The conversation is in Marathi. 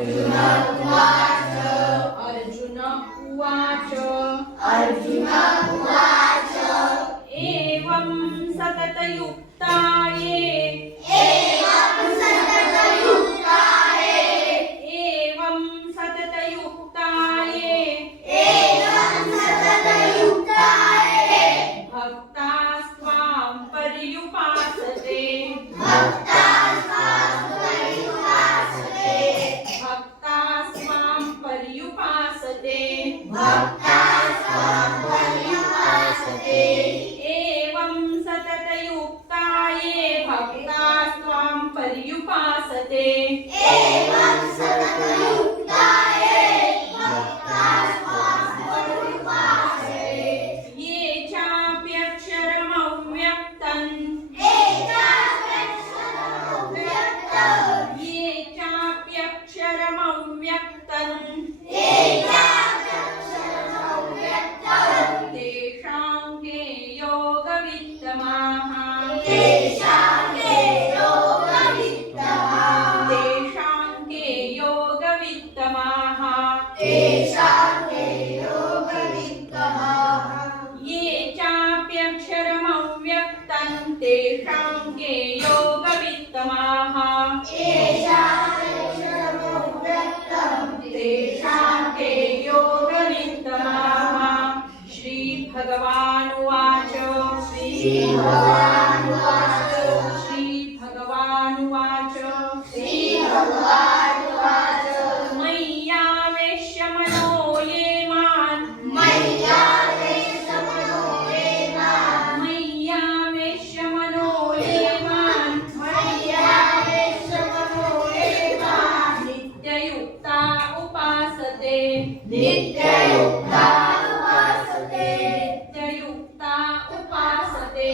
अर्जुन उवाच एवं सततयुक्ताये भक्तास्त्वां पर्युपासते एवं सततयुक्ताये भक्तास्त्वां पर्युपासते ये चाप्यक्षरमव्यक्तं तेषां के योगवित्तमाः ये चाप्यक्षरमव्यक्तं तेषां के योगवित्तमाः श्रीभगवानुवाच मय्यावेश्य मनो ये मां नित्ययुक्ता उपासते नित्ययुक्ता उपासते